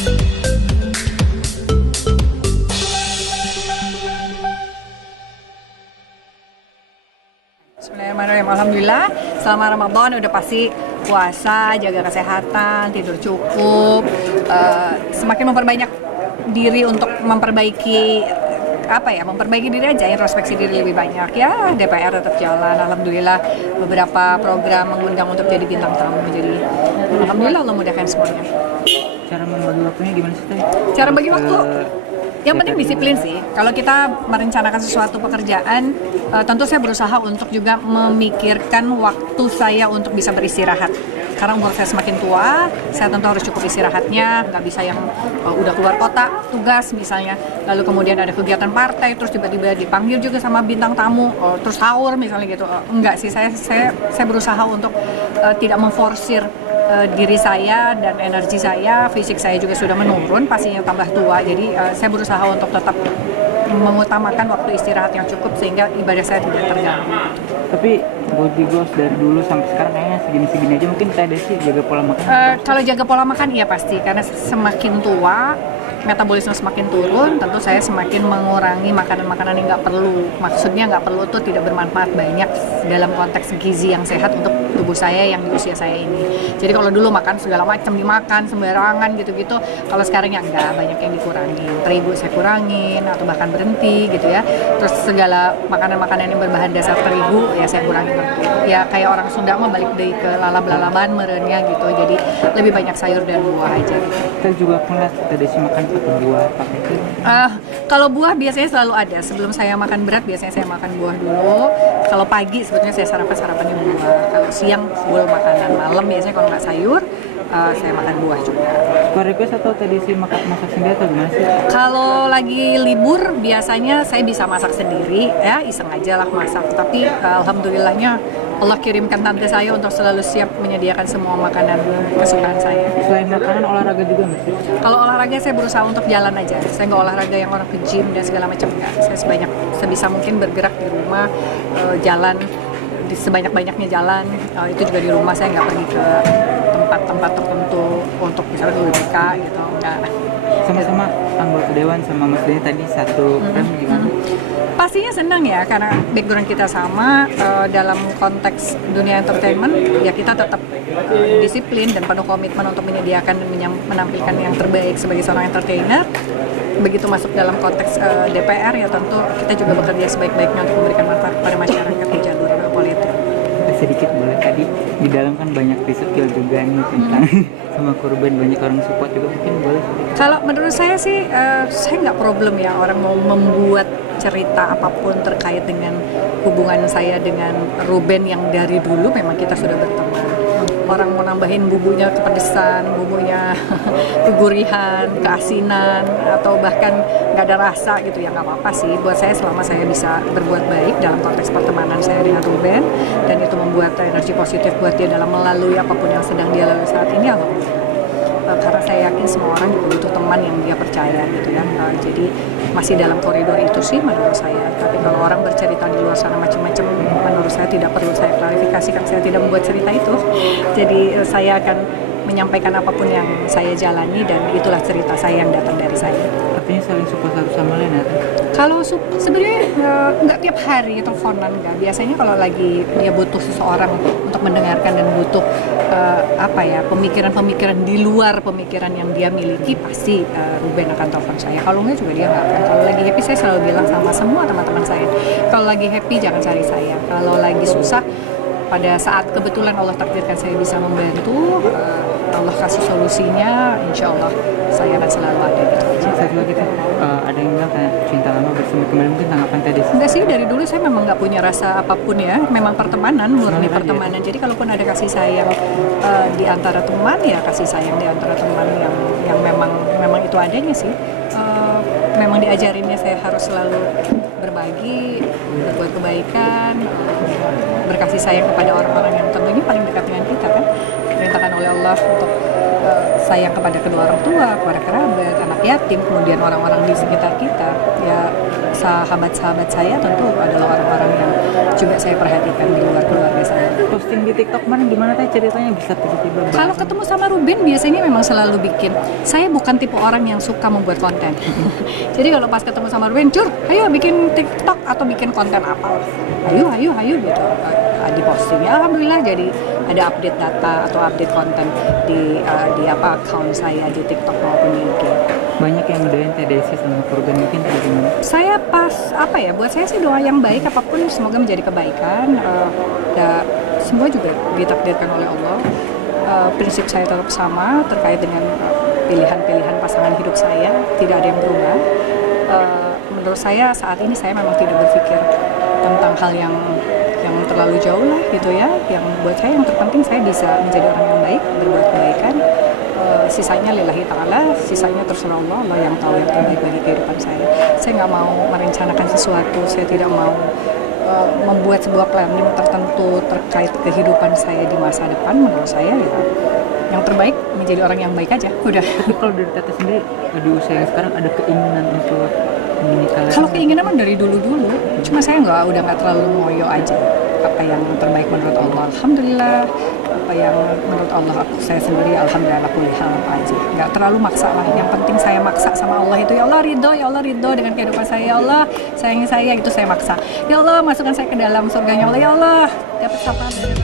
Bismillahirrahmanirrahim. Alhamdulillah selama Ramadan udah pasti puasa, jaga kesehatan, tidur cukup, semakin memperbanyak diri untuk memperbaiki diri aja, introspeksi diri lebih banyak ya. DPR tetap jalan, alhamdulillah beberapa program mengundang untuk jadi bintang tamu, jadi alhamdulillah Allah mudahkan semuanya. Cara membagi waktunya gimana sih Teh? Cara bagi waktu yang penting disiplin sih. Kalau kita merencanakan sesuatu pekerjaan, tentu saya berusaha untuk juga memikirkan waktu saya untuk bisa beristirahat. Karena umur saya semakin tua, saya tentu harus cukup istirahatnya, nggak bisa yang udah keluar kota, tugas misalnya, lalu kemudian ada kegiatan partai, terus tiba-tiba dipanggil juga sama bintang tamu, terus sahur misalnya gitu. Enggak sih, saya berusaha untuk tidak memforsir diri saya dan energi saya, fisik saya juga sudah menurun, pastinya tambah tua, jadi saya berusaha untuk tetap mengutamakan waktu istirahat yang cukup sehingga ibadah saya tidak terganggu. Tapi body goals dari dulu sampai sekarang kayaknya segini-segini aja, mungkin Teh Desi jaga pola makan? Kalau jaga pola makan iya pasti, karena semakin tua metabolisme semakin turun, tentu saya semakin mengurangi makanan-makanan yang nggak perlu. Maksudnya nggak perlu tuh tidak bermanfaat banyak dalam konteks gizi yang sehat untuk tubuh saya yang di usia saya ini. Jadi kalau dulu makan segala macam dimakan sembarangan gitu-gitu, kalau sekarang ya enggak, banyak yang dikurangin. Terigu saya kurangin atau bahkan berhenti gitu ya. Terus segala makanan-makanan yang berbahan dasar terigu ya saya kurangin. Ya kayak orang Sunda mah balik deh ke lalab-lalaban merenya gitu. Jadi lebih banyak sayur dan buah aja gitu. Kita juga ngeliat Teh Desi makan pakai buah, pakai kalau buah biasanya selalu ada. Sebelum saya makan berat biasanya saya makan buah dulu. Kalau pagi sebetulnya saya sarapannya buah. Kalau siang full makanan. Malam biasanya kalau nggak sayur saya makan buah juga. Suka request atau Teh Desi masak sendiri atau gimana sih? Kalau lagi libur biasanya saya bisa masak sendiri ya, iseng aja lah masak. Tapi alhamdulillahnya Allah kirimkan tante saya untuk selalu siap menyediakan semua makanan kesukaan saya. Selain makanan, olahraga juga nggak sih? Kalau olahraga saya berusaha untuk jalan aja. Saya nggak olahraga yang orang ke gym dan segala macam enggak. Saya sebisa mungkin bergerak di rumah, jalan di sebanyak-banyaknya jalan. Itu juga di rumah, saya nggak pergi ke tempat-tempat tertentu untuk misalnya ke WBK gitu, enggak. Sama-sama anggota dewan sama Mas Denny tadi satu gimana? Pastinya senang ya, karena background kita sama dalam konteks dunia entertainment, ya kita tetap disiplin dan penuh komitmen untuk menyediakan dan menampilkan yang terbaik sebagai seorang entertainer. Begitu masuk dalam konteks DPR ya tentu kita juga bekerja sebaik-baiknya untuk memberikan manfaat kepada masyarakat di jalur politik. Sedikit boleh, tadi di dalam kan banyak research juga nih tentang sama korban, banyak orang support juga, mungkin boleh sedikit. Kalau menurut saya sih saya nggak problem ya orang mau membuat cerita apapun terkait dengan hubungan saya dengan Ruben yang dari dulu memang kita sudah berteman. Orang mau nambahin bumbunya kepedesan, bumbunya kegurihan, keasinan, atau bahkan nggak ada rasa gitu ya nggak apa-apa sih. Buat saya selama saya bisa berbuat baik dalam konteks pertemanan saya dengan Ruben dan itu membuat energi positif buat dia dalam melalui apapun yang sedang dia lalui saat ini, alhamdulillah. Karena saya yakin semua orang juga butuh teman yang dia percaya gitu ya. Jadi masih dalam koridor itu sih menurut saya. Tapi kalau orang bercerita di luar sana macam-macam, menurut saya tidak perlu saya klarifikasi kan saya tidak membuat cerita itu. Jadi saya akan menyampaikan apapun yang saya jalani dan itulah cerita saya yang datang dari saya. Artinya saling support satu sama lain ya? Kalau sebenarnya nggak tiap hari teleponan, nggak. Biasanya kalau lagi dia butuh seseorang untuk mendengarkan dan butuh pemikiran-pemikiran di luar pemikiran yang dia miliki, pasti Ruben akan telepon saya. Kalau enggak juga dia nggak akan. Kalau lagi happy saya selalu bilang sama semua teman-teman saya, kalau lagi happy jangan cari saya. Kalau lagi susah, pada saat kebetulan Allah takdirkan saya bisa membantu, Allah kasih solusinya, insya Allah saya akan selalu ada gitu. Satu lagi ada yang bilang kayak cinta lama bersama kembali, mungkin tanggapan Teh? Enggak sih, dari dulu saya memang nggak punya rasa apapun ya, memang pertemanan, murni pertemanan. Jadi kalaupun ada kasih sayang di antara teman, ya kasih sayang di antara teman yang memang itu adanya sih. Memang diajarinnya saya harus selalu berbagi, berbuat kebaikan, berkasih sayang kepada orang-orang yang tentunya paling dekat dengan kita kan. diperintahkan oleh Allah untuk sayang kepada kedua orang tua, kepada kerabat, anak yatim, kemudian orang-orang di sekitar kita. Ya sahabat-sahabat saya tentu adalah orang-orang yang juga saya perhatikan di luar keluarga saya. Posting di TikTok mana gimana teh ceritanya bisa tiba-tiba bahas? Kalau ketemu sama Ruben biasanya memang selalu bikin. Saya bukan tipe orang yang suka membuat konten. Jadi kalau pas ketemu sama Ruben, Cur, ayo bikin TikTok atau bikin konten apa? Ayo gitu. Di posting. Ya, alhamdulillah jadi ada update data atau update konten di account saya di TikTok maupun di IG. Banyak yang ngedoain Teh Desi sama kurban mungkin kayak gimana? Saya buat saya sih doa yang baik apapun semoga menjadi kebaikan. Ya semua juga ditakdirkan oleh Allah. Prinsip saya tetap sama terkait dengan pilihan-pilihan pasangan hidup saya, tidak ada yang berubah. Menurut saya saat ini saya memang tidak berpikir tentang hal yang terlalu jauh lah gitu ya. Yang buat saya yang terpenting saya bisa menjadi orang yang baik, berbuat kebaikan. Sisanya lillahi ta'ala, sisanya terserah Allah, Allah yang tahu yang terbaik bagi kehidupan saya. Saya nggak mau merencanakan sesuatu, saya tidak mau membuat sebuah planning tertentu terkait kehidupan saya di masa depan. Menurut saya ya yang terbaik menjadi orang yang baik aja, udah. Tapi kalau dari Teteh sendiri di usia yang sekarang ada keinginan untuk menikah lagi? Kalau keinginan mah dari dulu-dulu, cuma saya udah nggak terlalu ngoyo aja. Apa yang terbaik menurut Allah, alhamdulillah. Apa yang menurut Allah saya sendiri, alhamdulillah kulihal apa aja. Nggak terlalu maksa lah. Yang penting saya maksa sama Allah itu, ya Allah ridho dengan kehidupan saya, ya Allah sayangi saya, itu saya maksa. Ya Allah masukkan saya ke dalam surganya Allah, ya Allah dapat syafaat dari